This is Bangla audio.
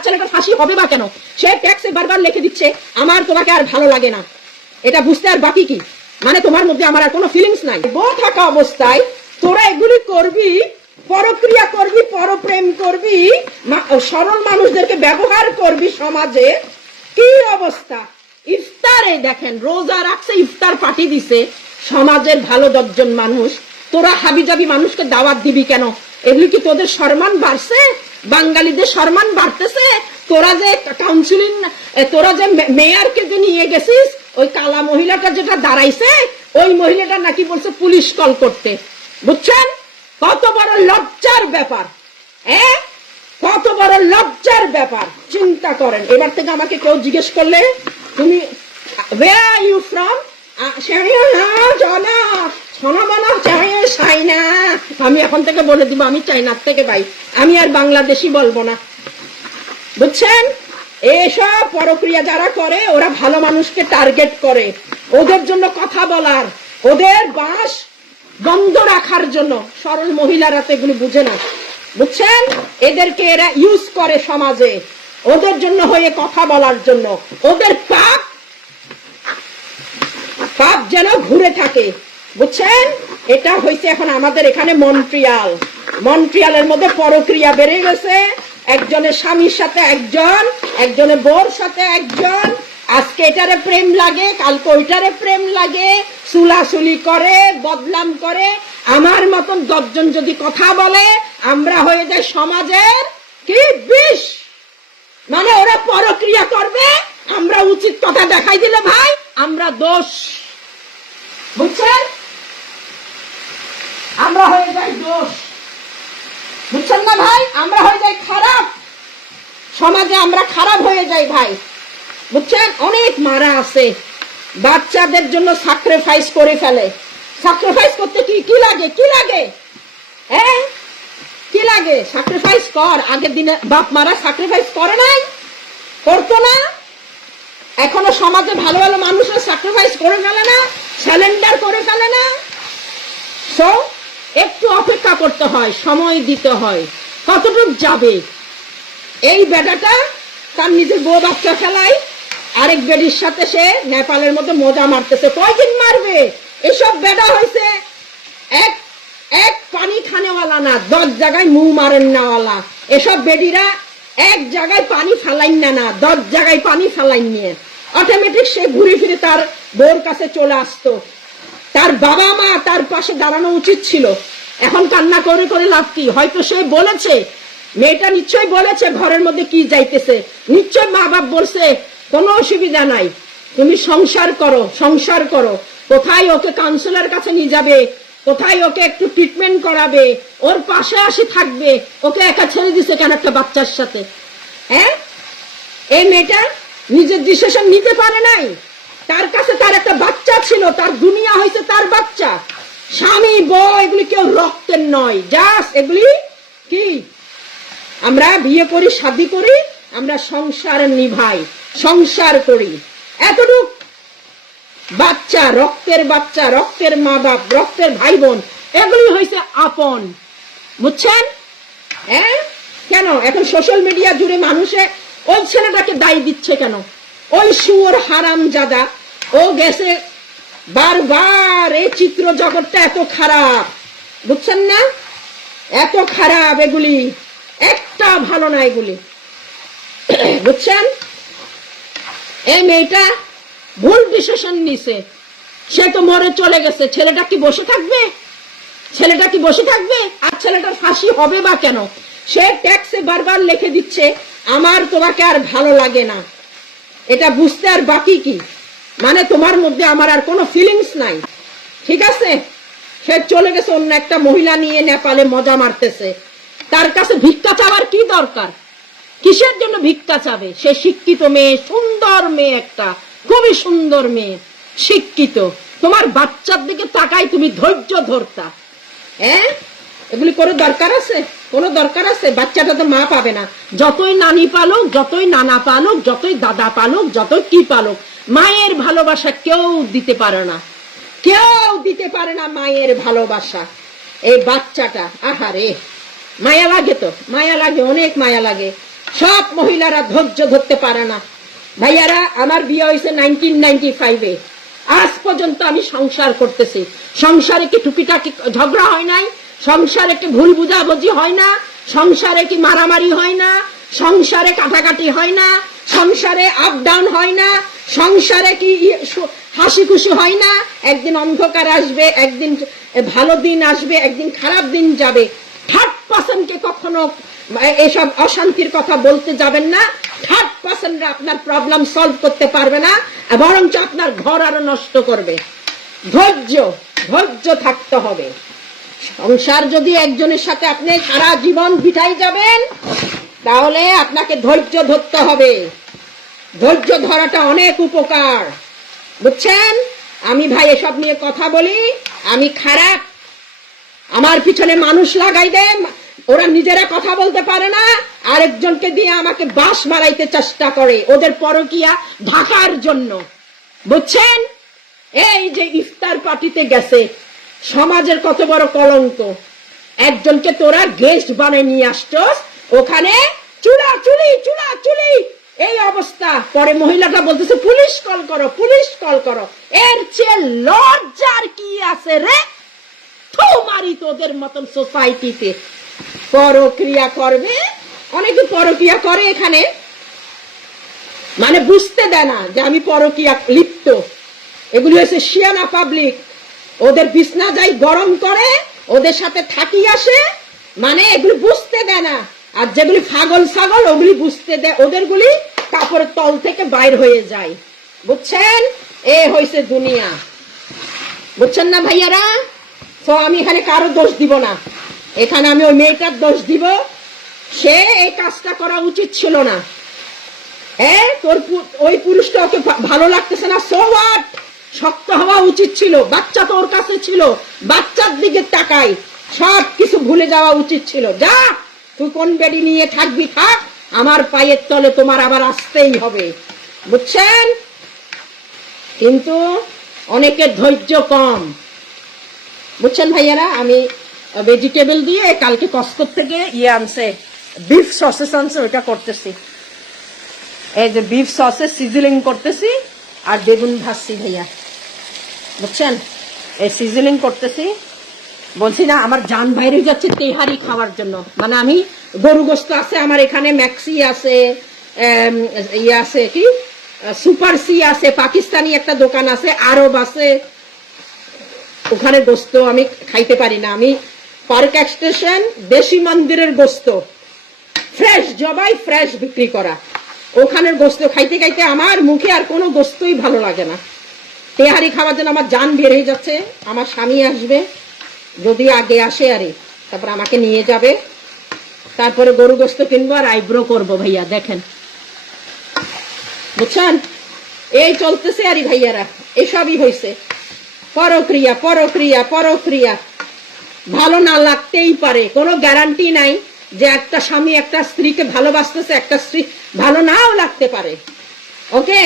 আর ছেলেটা ফাঁসি হবে বা কেন? সে ট্যাক্সে বারবার লিখে দিচ্ছে আমার তোমাকে আর ভালো লাগে না। এটা বুঝতে আর বাকি কি? মানে তোমার মধ্যে আমার আর কোনো ফিলিংস নাই। বউ থাকা অবস্থায় তোরা এগুলি করবি, পরক্রিয়া করবি, পরপ্রেম করবি, সরল মানুষদেরকে ব্যবহার করবি সমাজে। কি অবস্থা! ইফতারে দেখেন, রোজা রাখছে, ইফতার পার্টি দিছে সমাজের ভালো 10 জন মানুষ। তোরা হাবিজাবি মানুষকে দাওয়াত দিবি কেন? এগুলি কি তোদের সম্মান বাড়ছে? বাঙালিদের সম্মান বাড়তেছে? তোরা যে কাউন্সিলিং, তোরা যে মেয়রকে যে নিয়ে গেছিস, ওই কালা মহিলাটা যেটা দাঁড়াইছে, ওই মহিলাটা নাকি বলছে পুলিশ কল করতে। বুঝছেন কত বড় লজ্জার ব্যাপার? কত বড় লজ্জার ব্যাপার! চিন্তা করেন। এবার থেকে আমাকে কেউ জিজ্ঞেস করলে তুমি where are you from, আমি এখন থেকে বলে দিব আমি চাইনার থেকে ভাই, আমি আর বাংলাদেশি বলবো না। বুঝছেন? এসব পরক্রিয়া যারা করে ওরা ভালো মানুষকে টার্গেট করে, ওদের জন্য কথা বলার, ওদের বাস বন্ধ রাখার জন্য। সরল মহিলারা তো এগুলি বুঝে না। বুঝছেন? এদেরকে এরা ইউজ করে সমাজে, ওদের জন্য হয়ে কথা বলার জন্য। ওদের পাপ যেন ঘুরে থাকে। বুঝছেন? এটা হয়েছে এখন আমাদের এখানে মন্ট্রিয়াল। মন্ট্রিয়ালের মধ্যে পরক্রিয়া বেড়ে গেছে। একজনের স্বামীর সাথে একজন, একজনের বউর সাথে একজন। আজকে এটারে প্রেম লাগে, কালকে ওইটারে প্রেম লাগে, সুলাসুলি করে, বদনাম করে। আমার মতন 10 জন যদি কথা বলে, আমরা হয়ে যাই সমাজের কি বিষ। মানে ওরা পরক্রিয়া করবে, আমরা উচিত কথা দেখাই দিলে ভাই আমরা দোষ। বুঝছেন? আমরা হয়ে যাই দোষ। বুঝছেন না ভাই? আমরা হয়ে যাই খারাপ সমাজে, আমরা খারাপ হয়ে যাই ভাই। বুঝছেন? অনেক মারা আছে বাচ্চাদের জন্য স্যাক্রিফাইস করে ফেলে। স্যাক্রিফাইস করতে কি লাগে? কি লাগে? কি লাগে? স্যাক্রিফাইস কর। আগের দিনে বাপ মারা স্যাক্রিফাইস করে নাই? করতো না? এখনো সমাজে ভালো ভালো মানুষরা স্যাক্রিফাইস করে ফেলে না? স্যালেন্ডার করে ফেলে না? সো একটু অপেক্ষা করতে হয়, সময় দিতে হয়। কতটুক যাবে? এই বেটাটা তার নিজের বউ বাচ্চা ফেলাই, আরেক বেডির সাথে সে নেপালের মধ্যে মজা মারতেছে। কয়দিন মারবে? এসব বেটা হয়েছে এক পানি খানেওয়ালা না, 10 জায়গায় মুখ মারেন নাওয়ালা। এসব বেডিরা এক জায়গায় পানি ফেলাইন না, 10 জায়গায় পানি ফেলাইন নিয়ে অটোমেটিক সে ঘুরে ফিরে তার বউর কাছে চলে আসতো। তার বাবা মা তার পাশে দাঁড়ানো উচিত ছিল। এখন কান্না করে করে লাভ কি? হয়তো সে বলেছে, মেয়েটা নিশ্চয়ই বলেছে ঘরের মধ্যে কি যাইতেছে, নিশ্চয় মা বাপ বলছে কোনো অসুবিধা নাই, তুমি সংসার করো, সংসার করো। কোথায় ওকে কাউন্সিলর কাছে নিয়ে যাবে, কোথায় ওকে একটু ট্রিটমেন্ট করাবে, ওর পাশে আসে থাকবে। ওকে একা ছেড়ে দিছে কেন একটা বাচ্চার সাথে? এই মেয়েটা নিজের ডিসিশন নিতে পারে নাই। তার কাছে তার একটা বাচ্চা ছিল, তার দুনিয়া হয়েছে তার বাচ্চা। স্বামী বউ এগুলি কেউ রক্তের নয়, জাস্ট এগুলি কি আমরা বিয়ে করি, শাদী করি, আমরা সংসার নিভাই, সংসার করি। এতটুক বাচ্চা, রক্তের বাচ্চা, রক্তের মা বাপ, রক্তের ভাই বোন, এগুলি হয়েছে আপন। বুঝছেন? কেন এখন সোশ্যাল মিডিয়া জুড়ে মানুষে ওই ছেলেটাকে দায়ী দিচ্ছে কেন? ওই শুয়োর হারামজাদা ও গেছে বারবার। এই চিত্র জগৎটা এত খারাপ, বুঝছেন না? এত খারাপ এগুলি, একটা ভালো না এগুলি। বুঝছেন? এই মেয়েটা ভুল ডিসিশন নিছে, সে তো মরে চলে গেছে। ছেলেটা কি বসে থাকবে? ছেলেটা কি বসে থাকবে? আর ছেলেটার ফাঁসি হবে বা কেন? সে ট্যাক্সে বারবার লিখে দিচ্ছে আমার তোমাকে আর ভালো লাগে না। এটা বুঝতে আর বাকি কি? মানে তোমার মধ্যে আমার আর কোনো ফিলিংস নাই। ঠিক আছে? সে চলে গেছে অন্য একটা মহিলা নিয়ে নেপালে মজা মারতেছে। তার কাছে ভিক্ষা চাওয়ার কি দরকার? কিসের জন্য ভিক্ষা চাবে? সে শিক্ষিত মেয়ে, সুন্দর মেয়ে, একটা খুবই সুন্দর মেয়ে, শিক্ষিত। তোমার বাচ্চার দিকে তাকাই তুমি ধৈর্য ধরতা। এগুলি করে দরকার আছে? কোনো দরকার আছে? বাচ্চাটা তো মা পাবে না। যতই নানি পালুক, যতই নানা পালুক, যতই দাদা পালুক, যতই কি পালুক, মায়ের ভালোবাসা কেউ দিতে পারে না, কেউ দিতে পারে না মায়ের ভালোবাসা। এই বাচ্চাটা, আহারে মায়া লাগে, তো মায়া লাগে, অনেক মায়া লাগে। সব মহিলারা ধৈর্য ধরতে পারে না। ভাইয়ারা, আমার বিয়ে হয়েছে 1995-এ। আজ পর্যন্ত আমি সংসার করতেছি। সংসারে কি টুকিটাকি ঝগড়া হয় নাই? সংসারে কি ভুল বুঝাবুঝি হয় না? সংসারে কি মারামারি হয় না? সংসারে কাটাকাটি হয় না? সংসারে আপ ডাউন হয় না? সংসারে কি হাসি খুশি হয় না? একদিন অন্ধকার আসবে, একদিন ভালো দিন আসবে, একদিন খারাপ দিন যাবে। থার্ড পার্সনকে কখনো এসব অশান্তির কথা বলতে যাবেন না। থার্ড পার্সনরা আপনার প্রবলেম সলভ করতে পারবে না, বরঞ্চ আপনার ঘর আরো নষ্ট করবে। ধৈর্য থাকতে হবে। সংসার যদি একজনের সাথে আপনি সারা জীবন বিটাই যাবেন, তাহলে আপনাকে ধৈর্য ধরতে হবে। ধৈর্য ধরাটা অনেক উপকার, বুঝছেন? আমি ভাই এসব নিয়ে কথা বলি, আমি খারাপ, আমার পিছনে মানুষ লাগাই দেন, ওরা নিজেরা কথা বলতে পারে না, আরেকজনকে দিয়ে আমাকে বাঁশ মারাইতে চেষ্টা করে ওদের পরকিয়া ঢাকার জন্য, বুঝছেন? এই যে ইফতার পার্টিতে গেছে, সমাজের কত বড় কলঙ্ক। একজনকে তোরা গেস্ট বানিয়ে নিয়ে আসছস, ওখানে চুলাচুলি এই অবস্থা। পরে মহিলাটা বলতেছে পুলিশ কল করো, পুলিশ কল করো। এর চেয়ে লজ্জার কি আছে রে? মারি তোদের মতন সোসাইটিতে পরক্রিয়া করবে। অনেকে পরক্রিয়া করে এখানে, মানে বুঝতে দেয় না যে আমি পরক্রিয়া লিপ্ত। এগুলি হচ্ছে শিয়ানা পাবলিক। ওদের বিছনা যাই গরম করে, ওদের সাথে থাকি আসে, মানে এগুলি বুঝতে দেয় না। আর যেগুলি ছাগল ওগুলি বুঝতে দেয়, ওদেরগুলি কাপড়ের তল থেকে বাইর হয়ে যায়, বুঝছেন? এ হয়েছে দুনিয়া, বুঝছেন না ভাইয়ারা? তো আমি এখানে কারো দোষ দিব না, এখানে আমি ওই মেয়েটার দোষ দিব। সে এই কাজটা করা উচিত ছিল না। তোর ওই পুরুষটা ওকে ভালো লাগতেছে না, সো হোয়াট? শক্ত হওয়া উচিত ছিল। বাচ্চা তো ওর কাছে ছিল, বাচ্চার দিকে তাকাই, সব কিছু ভুলে যাওয়া উচিত ছিল। যা, তুই কোন বেডি নিয়ে থাকবি থাক, আমার পায়ের তলে তোমার আবার আসতেই হবে, বুঝছেন? কিন্তু অনেকের ধৈর্য কম, বুঝছেন ভাইয়ারা? আমি ভেজিটেবল দিয়ে কালকে কস্কো থেকে আনছে, বিফ সসেস আনছে, ওইটা করতেছি। এই যে বিফ সসেস সিজলিং করতেছি আর বেগুন ভাজছি ভাইয়া, বুঝছেন? এই সিজলিং করতেছি। বলছি না, আমার জান বাইরে যাচ্ছে তেহারি খাওয়ার জন্য। মানে আমি গরু গোস্ত আছে আমার এখানে, ম্যাক্সি আছে, আছে কি সুপার সি আছে, পাকিস্তানি একটা দোকান আছে, আরব আছে, ওখানে গোস্ত আমি খাইতে পারি না। আমি পার্ক এক্সটেনশন দেশি মন্দিরের গোস্ত ফ্রেশ জবাই ফ্রেশ বিক্রি করা, ওখানের গোস্ত খাইতে খাইতে আমার মুখে আর কোনো গোস্তই ভালো লাগে না। তেহারি খাওয়ার জন্য আমার জান বের হয়ে যাচ্ছে। আমার স্বামী আসবে, যদি আগে আসে আরে, তারপর আমাকে নিয়ে যাবে, তারপরে গরু গোস্ত কিনবো আর আইব্রো করবো ভাইয়া, দেখেন, বুঝছেন? এই চলতেছে আরে ভাইয়ারা, এসবই হয়েছে। পরক্রিয়া ভালো না লাগতেই পারে, কোনো গ্যারান্টি নাই যে একটা স্বামী একটা স্ত্রীকে ভালোবাসতেছে, একটা স্ত্রী ভালো নাও লাগতে পারে। ওকে।